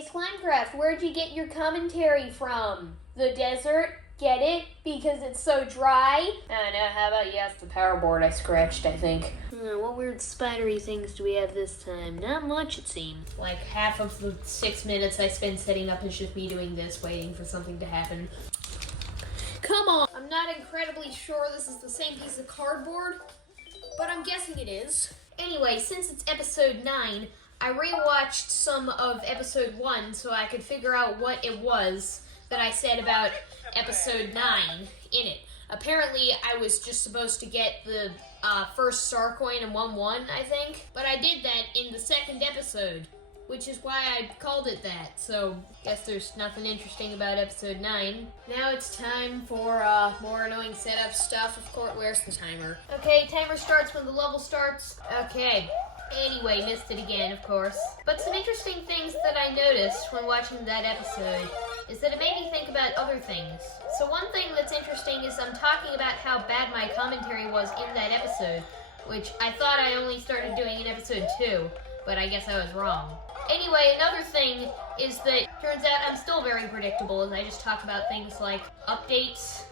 Hey, Slimecraft, where'd you get your commentary from? The desert? Get it? Because it's so dry? I know, how about you ask the power board I scratched, I think. What weird spidery things do we have this time? Not much, it seems. Like, half of the 6 minutes I spend setting up is just me doing this, waiting for something to happen. Come on! I'm not incredibly sure this is the same piece of cardboard, but I'm guessing it is. Anyway, since it's episode 9, I rewatched some of episode 1 so I could figure out what it was that I said about episode 9 in it. Apparently, I was just supposed to get the first star coin in 1-1, I think. But I did that in the second episode, which is why I called it that. So, guess there's nothing interesting about episode 9. Now it's time for more annoying setup stuff. Of course, where's the timer? Okay, timer starts when the level starts. Okay. Anyway, missed it again, of course. But some interesting things that I noticed when watching that episode is that it made me think about other things. So one thing that's interesting is I'm talking about how bad my commentary was in that episode, which I thought I only started doing in episode 2, but I guess I was wrong. Anyway, another thing is that turns out I'm still very predictable as I just talk about things like updates,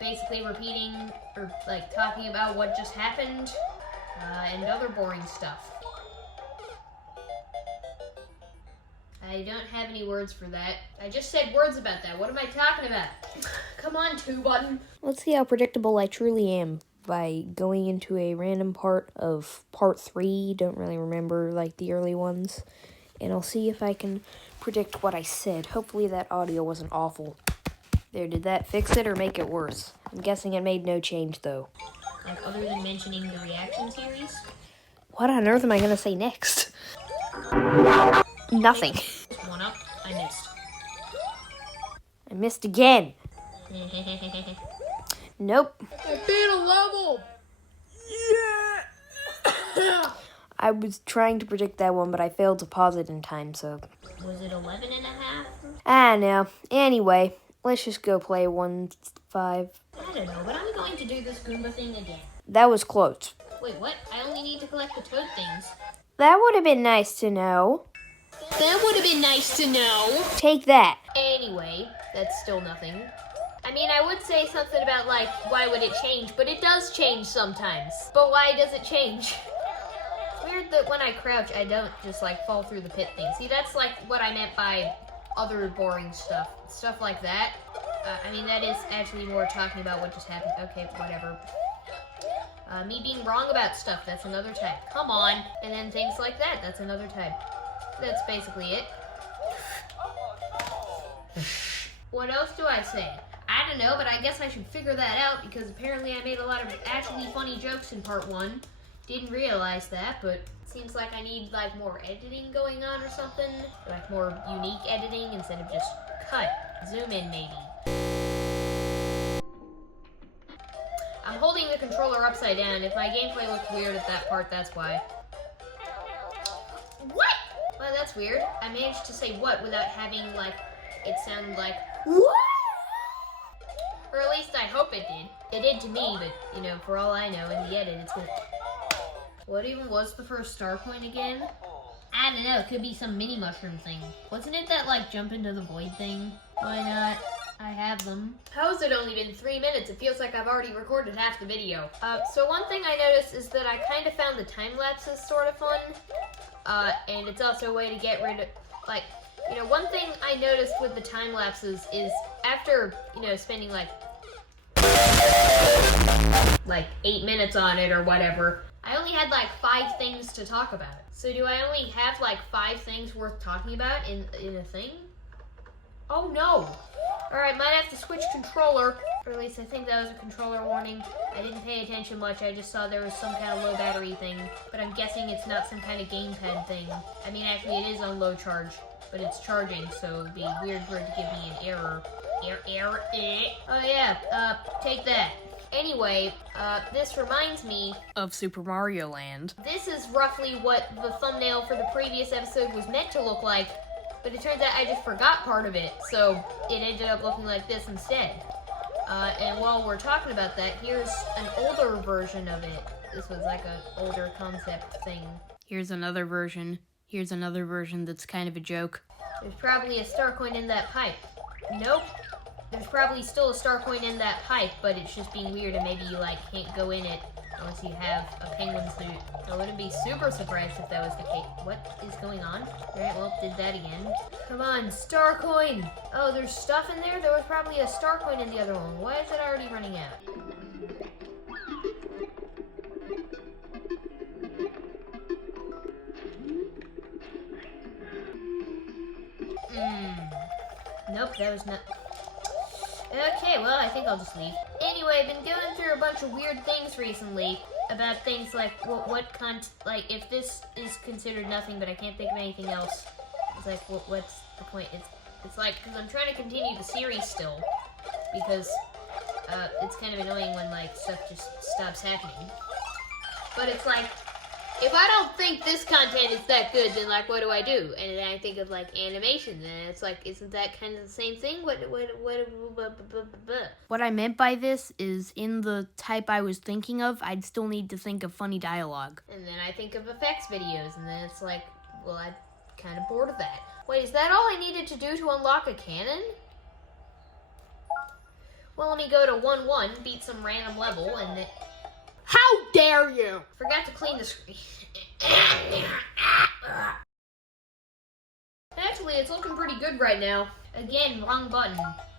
basically repeating or like talking about what just happened, and other boring stuff. I don't have any words for that. I just said words about that. What am I talking about? Come on, 2-button. Let's see how predictable I truly am by going into a random part of part 3. Don't really remember like the early ones. And I'll see if I can predict what I said. Hopefully that audio wasn't awful. There, did that fix it or make it worse? I'm guessing it made no change though. Like other than mentioning the reaction series? What on earth am I gonna say next? Nothing. One up, I missed. I missed again. Nope. I beat a level! Yeah! I was trying to predict that one, but I failed to pause it in time, so... Was it 11 and a half? I know. Anyway, let's just go play 1-5. I don't know, but I'm going to do this Goomba thing again. That was close. Wait, what? I only need to collect the toad things. That would have been nice to know. That would have been nice to know. Take that. Anyway, that's still nothing. I mean, I would say something about, like, why would it change? But it does change sometimes. But why does it change? It's weird that when I crouch, I don't just, like, fall through the pit thing. See, that's, like, what I meant by other boring stuff. Stuff like that. I mean, that is actually more talking about what just happened. Okay, whatever. Me being wrong about stuff, that's another type. Come on. And then things like that, that's another type. That's basically it. What else do I say? I don't know, but I guess I should figure that out because apparently I made a lot of actually funny jokes in part 1. Didn't realize that, but it seems like I need like more editing going on or something. Like more unique editing instead of just cut. Zoom in maybe. I'm holding the controller upside down. If my gameplay looks weird at that part, that's why. What? Well, that's weird. I managed to say what without having, like, it sound like, what? Or at least I hope it did. It did to me, but, you know, for all I know, in the edit, it's gonna... What even was the first star coin again? I don't know. It could be some mini mushroom thing. Wasn't it that, like, jump into the void thing? Why not? I have them. How has it only been 3 minutes? It feels like I've already recorded half the video. So one thing I noticed is that I kind of found the time lapses sort of fun. And it's also a way to get rid of, like, you know, one thing I noticed with the time lapses is after, you know, spending like 8 minutes on it or whatever, I only had like 5 things to talk about. So do I only have like 5 things worth talking about in a thing? Oh no! Alright, might have to switch controller. Or at least I think that was a controller warning. I didn't pay attention much, I just saw there was some kind of low battery thing. But I'm guessing it's not some kind of gamepad thing. I mean, actually it is on low charge, but it's charging, so it'd be weird for it to give me an error. Error. Oh yeah, take that. Anyway, this reminds me Of Super Mario Land. This is roughly what the thumbnail for the previous episode was meant to look like, but it turns out I just forgot part of it, so it ended up looking like this instead. And while we're talking about that, here's an older version of it. This was like an older concept thing. Here's another version. Here's another version that's kind of a joke. There's probably a star coin in that pipe. Nope. There's probably still a star coin in that pipe, but it's just being weird and maybe you like can't go in it unless you have a penguin suit. I wouldn't be super surprised if that was the case. What is going on? Alright, well, did that again. Come on, star coin! Oh, there's stuff in there? There was probably a star coin in the other one. Why is it already running out? Nope, that was not... Okay, well, I think I'll just leave. Anyway, I've been going through a bunch of weird things recently about things like like if this is considered nothing, but I can't think of anything else. It's like, what's the point? It's like, because I'm trying to continue the series still, because it's kind of annoying when like stuff just stops happening. But it's like, if I don't think this content is that good, then like what do I do? And then I think of like animations, and it's like, isn't that kind of the same thing? What I meant by this is in the type I was thinking of, I'd still need to think of funny dialogue. And then I think of effects videos, and then it's like, well, I'm kind of bored of that. Wait, is that all I needed to do to unlock a cannon? Well, let me go to 1-1, beat some random level, and then... How dare you! Forgot to clean the screen. Actually, it's looking pretty good right now. Again, wrong button.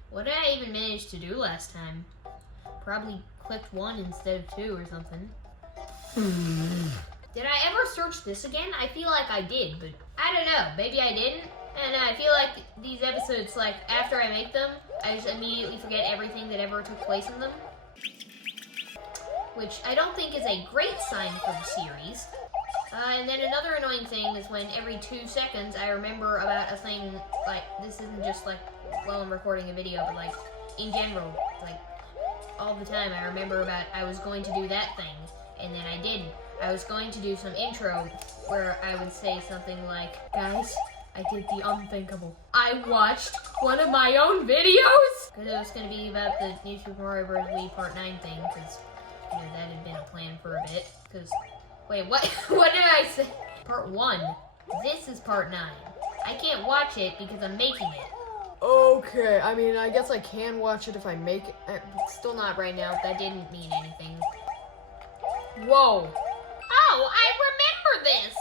What did I even manage to do last time? Probably clicked 1 instead of 2 or something. Did I ever search this again? I feel like I did, but I don't know. Maybe I didn't. And I feel like these episodes, like, after I make them, I just immediately forget everything that ever took place in them. Which I don't think is a great sign for the series. And then another annoying thing is when every 2 seconds I remember about a thing, like, this isn't just like while I'm recording a video, but like, in general, like, all the time I remember about I was going to do that thing, and then I didn't. I was going to do some intro where I would say something like, guys, I did the unthinkable. I watched one of my own videos! Because it was going to be about the New Super Mario Bros. Wii Part 9 thing, because you know, that had been a plan for a bit, because, wait, what, what did I say? Part 1. This is Part 9. I can't watch it because I'm making it. Okay, I mean, I guess I can watch it if I make it. Still not right now. That didn't mean anything. Whoa. Oh, I remember this!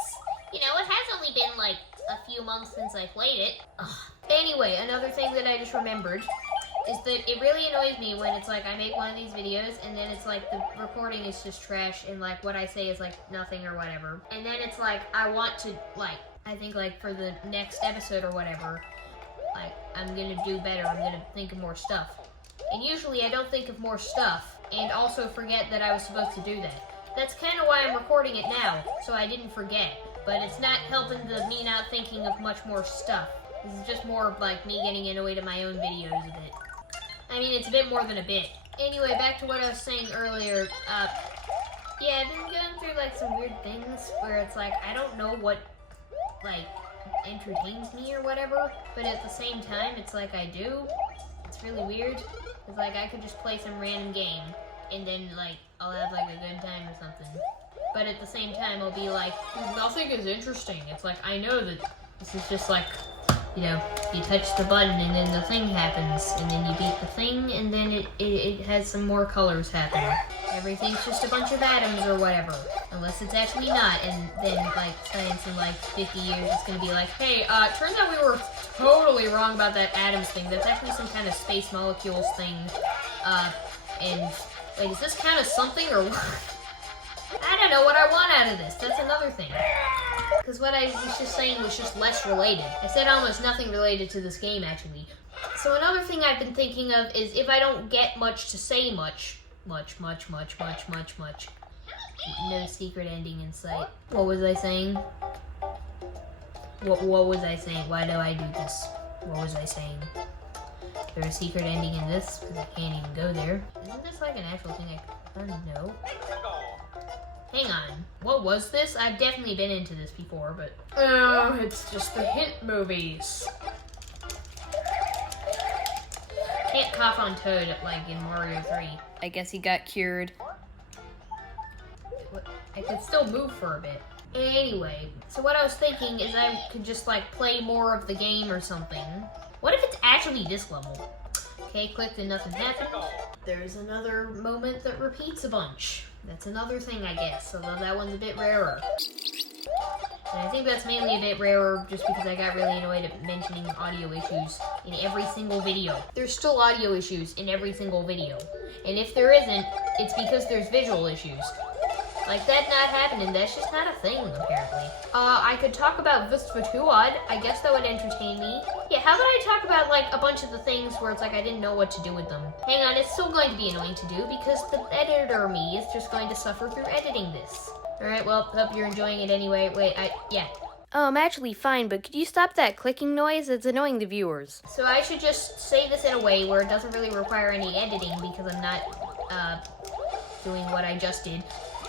You know, it has only been like a few months since I played it. Ugh. Anyway, another thing that I just remembered is that it really annoys me when it's like I make one of these videos and then it's like the recording is just trash and like what I say is like nothing or whatever. And then it's like I want to like, I think like for the next episode or whatever, like I'm gonna do better, I'm gonna think of more stuff. And usually I don't think of more stuff and also forget that I was supposed to do that. That's kind of why I'm recording it now, so I didn't forget. But it's not helping me not thinking of much more stuff. This is just more of like me getting annoyed at my own videos a bit. I mean, it's a bit more than a bit. Anyway, back to what I was saying earlier. Yeah, I've been going through like some weird things where it's like, I don't know what, like, entertains me or whatever, but at the same time, it's like I do. It's really weird. It's like I could just play some random game, and then, like, I'll have, like, a good time or something. But at the same time, I'll be like, nothing is interesting. It's like, I know that this is just like, you know, you touch the button and then the thing happens, and then you beat the thing, and then it has some more colors happen. Everything's just a bunch of atoms or whatever, unless it's actually not, and then, like, science in, like, 50 years is gonna be like, hey, turns out we were totally wrong about that atoms thing. That's actually some kind of space molecules thing, and, wait, does this count as something, or what? I don't know what I want out of this. That's another thing. Because what I was just saying was just less related. I said almost nothing related to this game, actually. So another thing I've been thinking of is if I don't get much to say much. No secret ending in sight. What was I saying? What was I saying? Why do I do this? What was I saying? Is there a secret ending in this? Because I can't even go there. Isn't this like an actual thing I don't know? Hang on. What was this? I've definitely been into this before, but... Oh, it's just the hint movies. Can't cough on Toad like in Mario 3. I guess he got cured. I could still move for a bit. Anyway, so what I was thinking is I could just like play more of the game or something. What if it's actually this level? Okay, clicked and nothing happened. There's another moment that repeats a bunch. That's another thing, I guess, although that one's a bit rarer. And I think that's mainly a bit rarer just because I got really annoyed at mentioning audio issues in every single video. There's still audio issues in every single video. And if there isn't, it's because there's visual issues. Like, that not happening, that's just not a thing, apparently. I could talk about Vistfatuad. I guess that would entertain me. Yeah, how about I talk about, like, a bunch of the things where it's like I didn't know what to do with them. Hang on, it's still going to be annoying to do because the editor me is just going to suffer through editing this. Alright, well, hope you're enjoying it anyway. Wait, yeah. Oh, I'm actually fine, but could you stop that clicking noise? It's annoying the viewers. So I should just say this in a way where it doesn't really require any editing because I'm not, doing what I just did.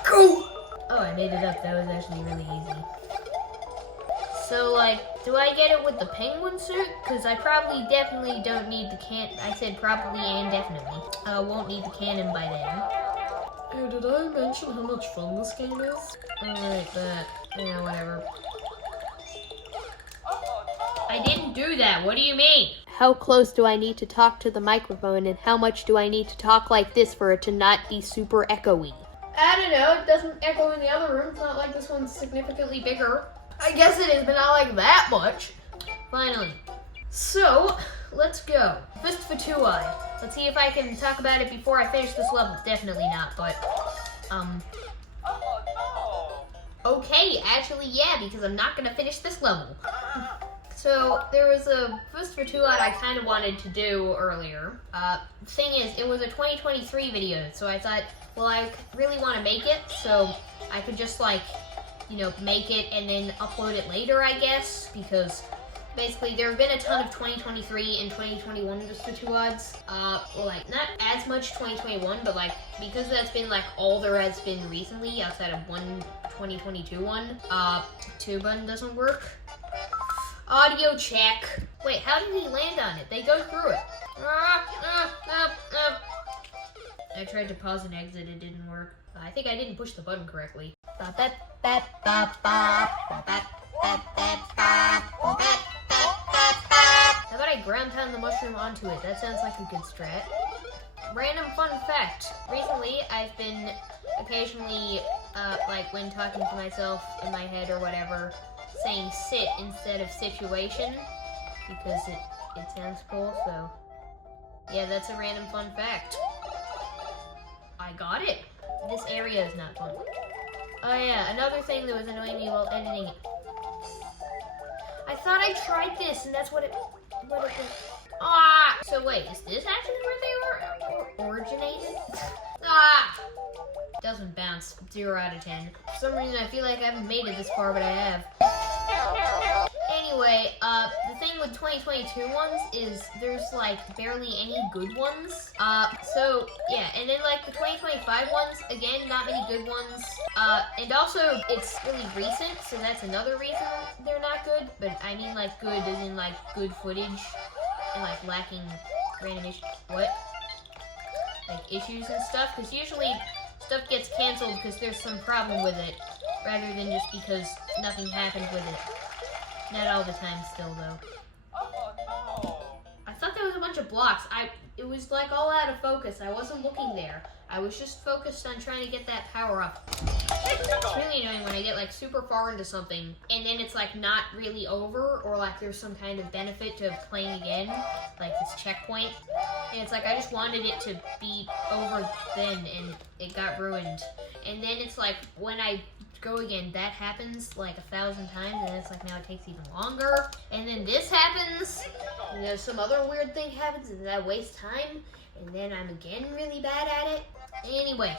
Go! Oh, I made it up. That was actually really easy. So, like, do I get it with the penguin suit? Because I probably definitely don't need the I said probably and definitely. Won't need the cannon by then. Hey, did I mention how much fun this game is? Alright, but, yeah, whatever. I didn't do that. What do you mean? How close do I need to talk to the microphone, and how much do I need to talk like this for it to not be super echoey? I don't know. It doesn't echo in the other room. It's not like this one's significantly bigger. I guess it is, but not like that much. Finally. So, let's go. Vistfatuad. Let's see if I can talk about it before I finish this level. Definitely not, but, okay, actually, yeah, because I'm not gonna finish this level. So, there was a Vistfatuad I kind of wanted to do earlier. Thing is, it was a 2023 video, so I thought, well, I really want to make it, so I could just, like, you know, make it and then upload it later, I guess, because basically there have been a ton of 2023 and 2021 Vistfatuads. Well, like, not as much 2021, but, like, because that's been, like, all there has been recently outside of one 2022 one, 2 button doesn't work. Audio check. Wait, how did he land on it? They go through it. I tried to pause and exit, it didn't work. I think I didn't push the button correctly. How about I ground pound the mushroom onto it? That sounds like a good strat. Random fun fact. Recently, I've been occasionally, like when talking to myself in my head or whatever, saying sit instead of situation because it sounds cool, so yeah, that's a random fun fact. I got it. This area is not fun. Oh yeah, another thing that was annoying me while editing it. I thought I tried this and that's what it was. Ah! So wait, is this actually where they were originated? Ah! Doesn't bounce. 0 out of 10. For some reason I feel like I haven't made it this far, but I have. Anyway, the thing with 2022 ones is there's, like, barely any good ones. So, yeah, and then, like, the 2025 ones, again, not many good ones. And also, it's really recent, so that's another reason they're not good. But I mean, like, good as in, like, good footage and, like, lacking random issues. What? Like, issues and stuff? Because usually stuff gets canceled because there's some problem with it, rather than just because nothing happened with it. Not all the time still, though. I thought there was a bunch of blocks. It was, like, all out of focus. I wasn't looking there. I was just focused on trying to get that power up. It's really annoying when I get, like, super far into something, and then it's, like, not really over, or, like, there's some kind of benefit to playing again, like this checkpoint. And it's like, I just wanted it to be over then, and it got ruined. And then it's like, when I go again, that happens like 1,000 times, and it's like, now it takes even longer. And then this happens, and there's some other weird thing happens, and then I waste time, and then I'm again really bad at it. Anyway,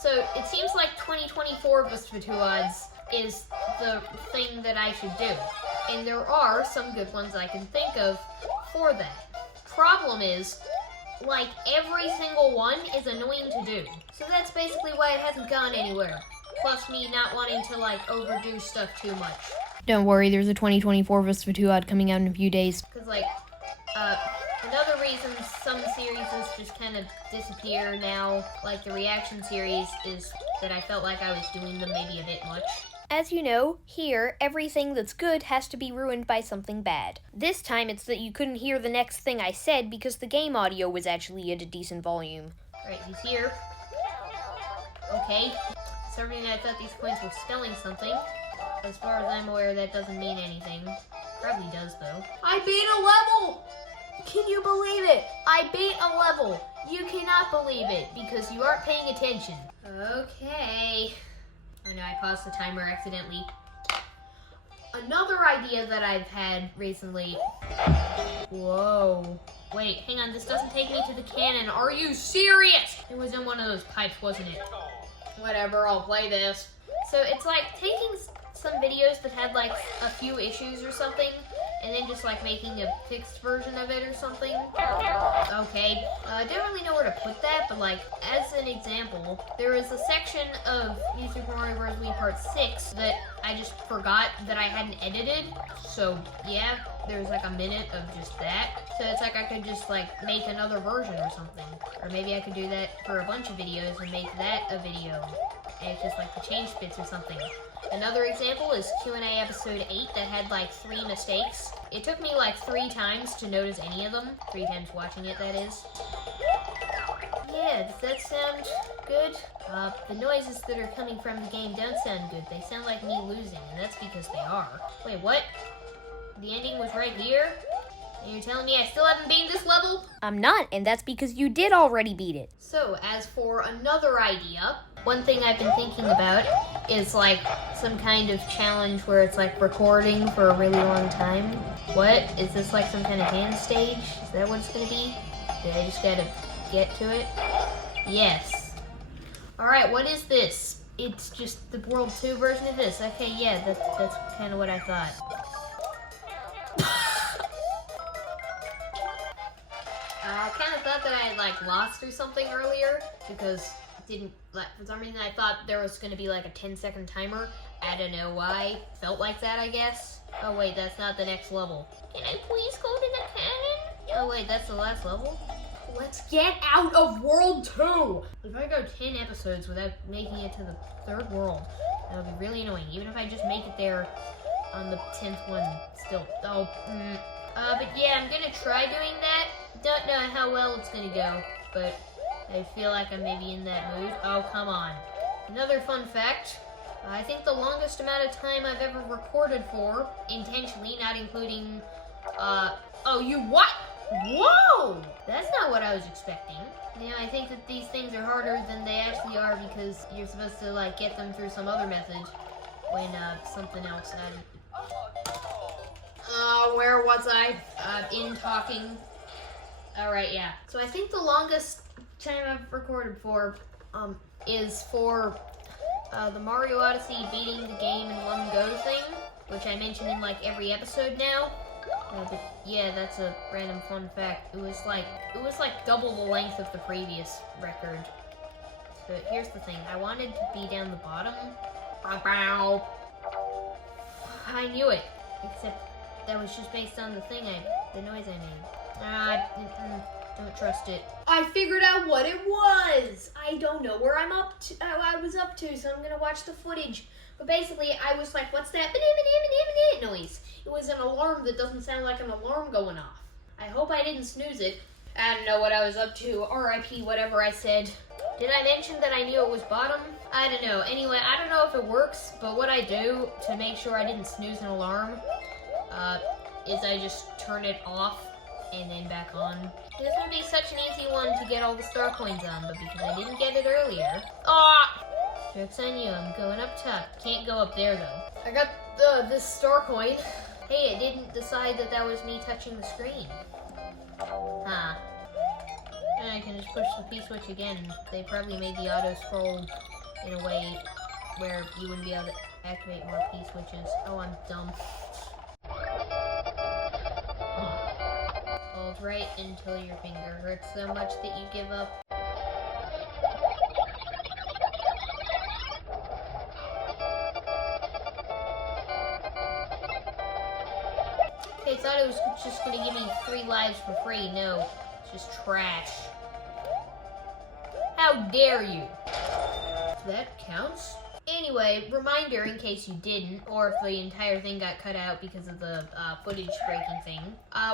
so it seems like 2024 Vistfatuads is the thing that I should do. And there are some good ones I can think of for that. Problem is, like, every single one is annoying to do. So that's basically why it hasn't gone anywhere. Plus me not wanting to, like, overdo stuff too much. Don't worry, there's a 2024 Vistfatuad coming out in a few days. Because, like, another reason some series just kind of disappear now, like the reaction series, is that I felt like I was doing them maybe a bit much. As you know, here, everything that's good has to be ruined by something bad. This time it's that you couldn't hear the next thing I said because the game audio was actually at a decent volume. Right, he's here. Okay. Sorry, I thought these coins were spelling something. As far as I'm aware, that doesn't mean anything. Probably does, though. I beat a level! Can you believe it? I beat a level! You cannot believe it, because you aren't paying attention. Okay. Oh no, I paused the timer accidentally. Another idea that I've had recently. Whoa. Wait, hang on, this doesn't take me to the cannon. Are you serious? It was in one of those pipes, wasn't it? Whatever, I'll play this. So it's like taking some videos that had like a few issues or something, and then just like making a fixed version of it or something. Okay, I don't really know where to put that, but like as an example, there is a section of New Super Mario Bros. Wii Part 6 that I just forgot that I hadn't edited. So yeah, there's like a minute of just that. So it's like I could just like make another version or something. Or maybe I could do that for a bunch of videos and make that a video. And it's just like the change bits or something. Another example is Q&A episode 8 that had like 3 mistakes. It took me like 3 times to notice any of them. 3 times watching it, that is. Yeah, does that sound good? The noises that are coming from the game don't sound good. They sound like me losing, and that's because they are. Wait, what? The ending was right here? And you're telling me I still haven't beaten this level? I'm not, and that's because you did already beat it. So, as for another idea, one thing I've been thinking about is like some kind of challenge where it's like recording for a really long time. What? Is this like some kind of hand stage? Is that what it's gonna be? Did I just gotta get to it? Yes. Alright, what is this? It's just the World 2 version of this. Okay, yeah, that's kind of what I thought. I kind of thought that I had like lost or something earlier because didn't like for some reason I thought there was gonna be like a 10-second timer. I don't know why. Felt like that, I guess. Oh wait, that's not the next level. Can I please go to the cannon? Oh wait, that's the last level? Let's get out of World 2! If I go 10 episodes without making it to the 3rd world, that'll be really annoying. Even if I just make it there on the 10th one still. Oh, but yeah, I'm gonna try doing that. Don't know how well it's gonna go, but I feel like I'm maybe in that mood. Oh, come on. Another fun fact, I think the longest amount of time I've ever recorded for, intentionally, not including, oh, you what? Whoa! That's not what I was expecting. Yeah, I think that these things are harder than they actually are because you're supposed to, like, get them through some other method when, something else added. Where was I? In talking. Alright, yeah. So I think the longest time I've recorded for, is for, the Mario Odyssey beating the game in one go thing, which I mention in, like, every episode now. But yeah, that's a random fun fact. It was like double the length of the previous record. So here's the thing. I wanted to be down the bottom. I knew it. Except that was just based on the noise I made. Don't trust it. I figured out what it was! I don't know where I was up to, so I'm gonna watch the footage. But basically, I was like, what's that noise? It was an alarm that doesn't sound like an alarm going off. I hope I didn't snooze it. I don't know what I was up to. RIP whatever I said. Did I mention that I knew it was bottom? I don't know. Anyway, I don't know if it works, but what I do to make sure I didn't snooze an alarm, is I just turn it off and then back on. This would be such an easy one to get all the star coins on, but because I didn't get it earlier... Ah! Joke's on you, I'm going up top. Can't go up there, though. I got this star coin. Hey, it didn't decide that was me touching the screen. Huh. And I can just push the P-switch again. They probably made the auto-scroll in a way where you wouldn't be able to activate more P-switches. Oh, I'm dumb. Hold right until your finger hurts so much that you give up. I thought it was just gonna give me 3 lives for free. No, it's just trash. How dare you? That counts? Anyway, reminder in case you didn't, or if the entire thing got cut out because of the footage breaking thing.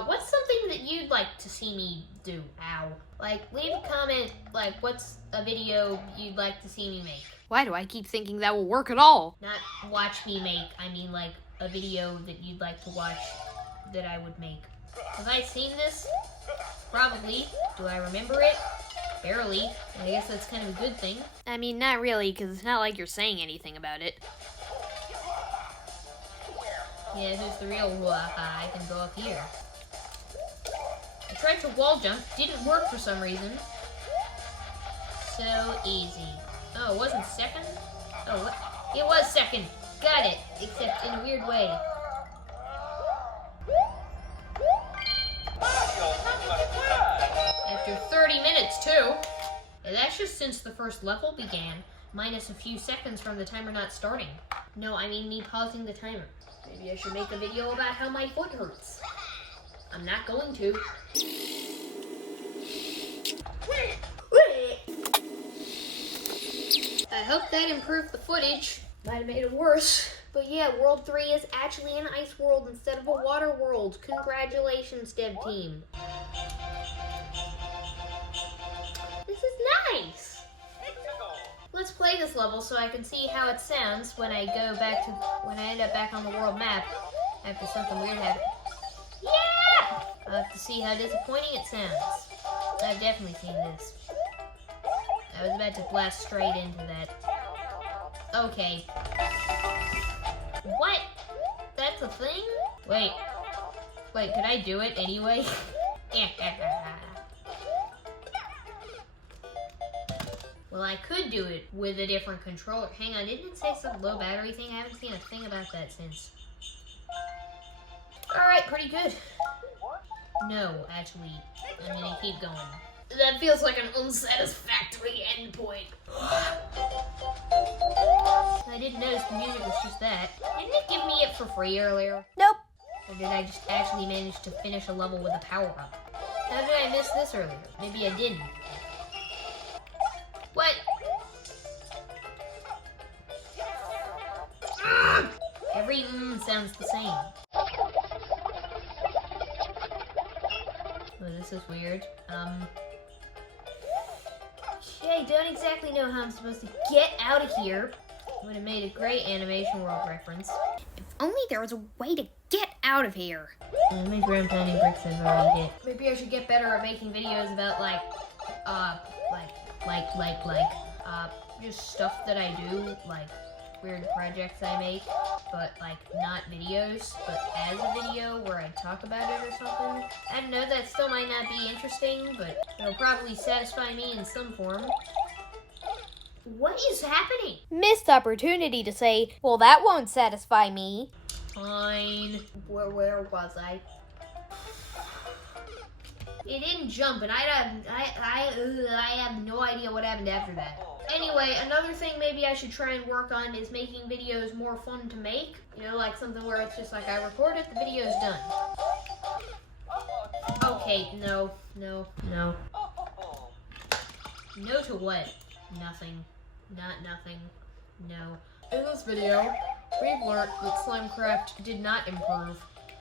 What's something that you'd like to see me do? Ow. Like, leave a comment, like, what's a video you'd like to see me make? Why do I keep thinking that will work at all? Not watch me make, I mean, like, a video that you'd like to watch that I would make. Have I seen this? Probably. Do I remember it? Barely. I guess that's kind of a good thing. I mean, not really, because it's not like you're saying anything about it. Yeah, who's the real I can go up here. I tried to wall jump, didn't work for some reason. So easy. Oh, it wasn't second? Oh, what? It was second. Got it. Except in a weird way. After 30 minutes, too. And that's just since the first level began, minus a few seconds from the timer not starting. No, I mean me pausing the timer. Maybe I should make a video about how my foot hurts. I'm not going to. I hope that improved the footage. Might have made it worse. But yeah, World 3 is actually an ice world instead of a water world. Congratulations, dev team. This is nice. Let's play this level so I can see how it sounds when I end up back on the world map after something weird happens. Yeah! I'll have to see how disappointing it sounds. I've definitely seen this. I was about to blast straight into that. Okay. What? That's a thing? Wait, could I do it anyway? Well, I could do it with a different controller. Hang on, didn't it say some low battery thing? I haven't seen a thing about that since. Alright, pretty good. No, actually, I'm gonna keep going. That feels like an unsatisfactory endpoint. I didn't notice the music was just that. Didn't it give me it for free earlier? Nope. Or did I just actually manage to finish a level with a power-up? How did I miss this earlier? Maybe I didn't. What? Every sounds the same. Oh, this is weird. Okay, don't exactly know how I'm supposed to get out of here. Would have made a great Animation World reference. If only there was a way to get out of here. How many ground pounding bricks I've already hit? Maybe I should get better at making videos about just stuff that I do, like weird projects I make, but like not videos, but as a video where I talk about it or something. I don't know, that still might not be interesting, but it'll probably satisfy me in some form. What is happening? Missed opportunity to say, well, that won't satisfy me. Fine. Where was I? It didn't jump, and I have no idea what happened after that. Anyway, another thing maybe I should try and work on is making videos more fun to make. You know, like something where it's just like I record it, the video's done. Okay, no. No to what? Nothing. Not nothing. No. In this video, we've learned that Slimecraft did not improve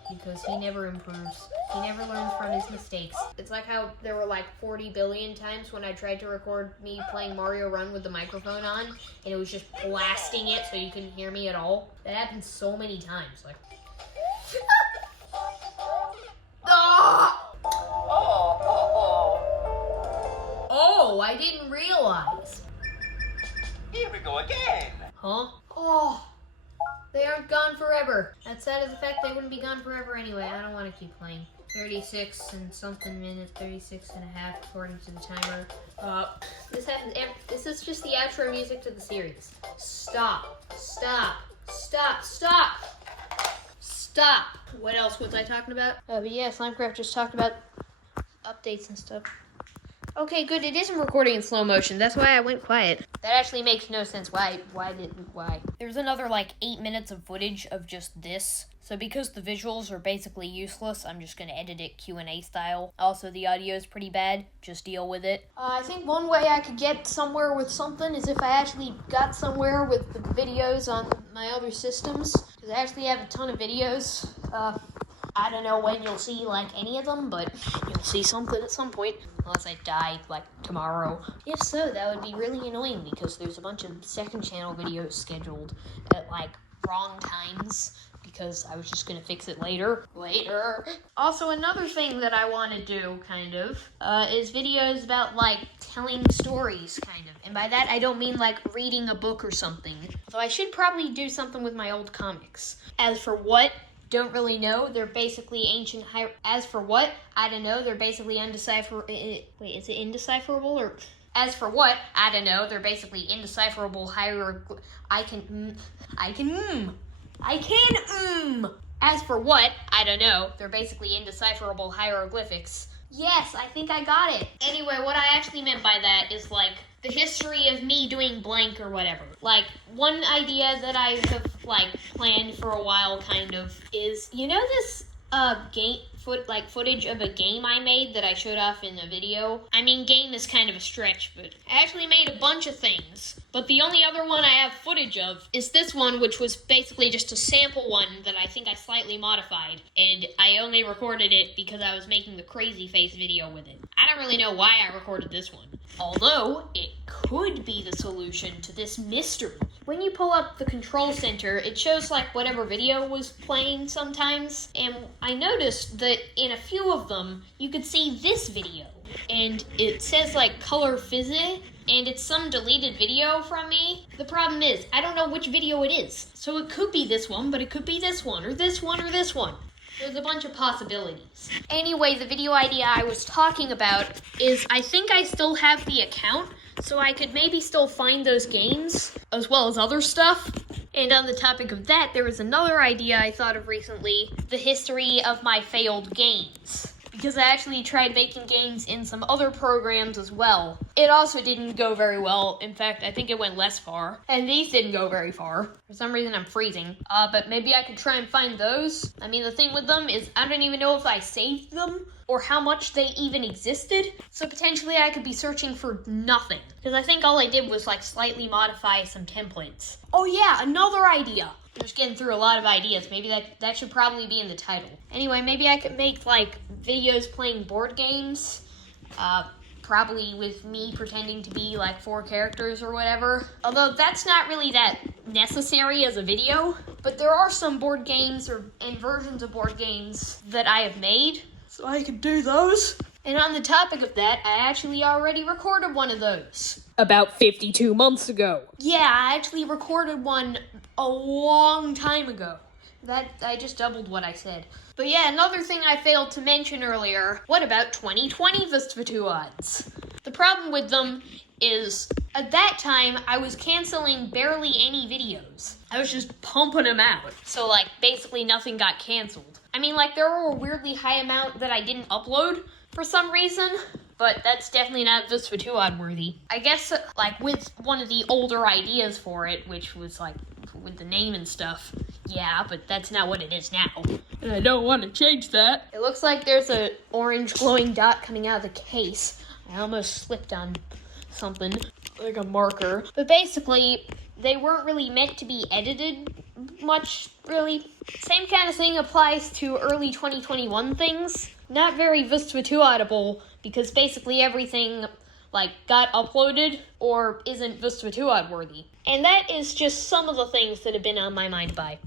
because he never improves. He never learns from his mistakes. It's like how there were like 40 billion times when I tried to record me playing Mario Run with the microphone on, and it was just blasting it so you couldn't hear me at all. That happened so many times. Like, oh, I didn't realize. Here we go again. Huh? Oh, they aren't gone forever. Outside of the fact they wouldn't be gone forever anyway. I don't want to keep playing. 36 and something minutes, 36 and a half according to the timer. This happens this is just the outro music to the series. Stop. What else was I talking about? But yeah, Slimecraft just talked about updates and stuff. Okay, good. It isn't recording in slow motion. That's why I went quiet. That actually makes no sense. Why? There's another like 8 minutes of footage of just this. So because the visuals are basically useless, I'm just going to edit it Q&A style. Also, the audio is pretty bad. Just deal with it. I think one way I could get somewhere with something is if I actually got somewhere with the videos on my other systems. Because I actually have a ton of videos. I don't know when you'll see, like, any of them, but you'll see something at some point. Unless I die, like, tomorrow. If so, that would be really annoying because there's a bunch of second channel videos scheduled at, like, wrong times. Because I was just going to fix it later. Also, another thing that I want to do, kind of, is videos about, like, telling stories, kind of. And by that, I don't mean, like, reading a book or something. Though I should probably do something with my old comics. As for what? Don't really know. They're basically ancient As for what? I don't know. They're basically undecipherable. Wait, is it indecipherable or... As for what? I don't know. They're basically indecipherable As for what? I don't know. They're basically indecipherable hieroglyphics. Yes, I think I got it. Anyway, what I actually meant by that is, like, the history of me doing blank or whatever. Like, one idea that I have, like, planned for a while, kind of, is, you know this, footage of a game I made that I showed off in the video? I mean, game is kind of a stretch, but I actually made a bunch of things. But the only other one I have footage of is this one, which was basically just a sample one that I think I slightly modified. And I only recorded it because I was making the crazy face video with it. I don't really know why I recorded this one. Although, it could be the solution to this mystery. When you pull up the control center, it shows, like, whatever video was playing sometimes. And I noticed that in a few of them, you could see this video. And it says, like, Color Fizzy, and it's some deleted video from me. The problem is, I don't know which video it is. So it could be this one, but it could be this one, or this one, or this one. There's a bunch of possibilities. Anyway, the video idea I was talking about is I think I still have the account, so I could maybe still find those games, as well as other stuff. And on the topic of that, there was another idea I thought of recently, the history of my failed games. Because I actually tried making games in some other programs as well. It also didn't go very well. In fact, I think it went less far. And these didn't go very far. For some reason, I'm freezing. But maybe I could try and find those. I mean, the thing with them is I don't even know if I saved them or how much they even existed. So potentially I could be searching for nothing. Because I think all I did was, like, slightly modify some templates. Oh yeah, another idea. I'm just getting through a lot of ideas. Maybe that should probably be in the title. Anyway, maybe I could make, like, videos playing board games. Probably with me pretending to be, like, 4 characters or whatever. Although that's not really that necessary as a video. But there are some board games and versions of board games that I have made. So I could do those. And on the topic of that, I actually already recorded one of those. About 52 months ago. Yeah, I actually recorded one a long time ago. I just doubled what I said. But yeah, another thing I failed to mention earlier, what about 2020 Vistfatuads? The problem with them is, at that time, I was canceling barely any videos. I was just pumping them out. So, like, basically nothing got canceled. I mean, like, there were a weirdly high amount that I didn't upload for some reason, but that's definitely not Vistfatuad worthy. I guess, like, with one of the older ideas for it, which was, like, with the name and stuff, yeah, but that's not what it is now. And I don't want to change that. It looks like there's an orange glowing dot coming out of the case. I almost slipped on something, like a marker. But basically, they weren't really meant to be edited much, really. Same kind of thing applies to early 2021 things. Not very Vistfatuadable, because basically everything, like, got uploaded or isn't Vistfatuad worthy. And that is just some of the things that have been on my mind by.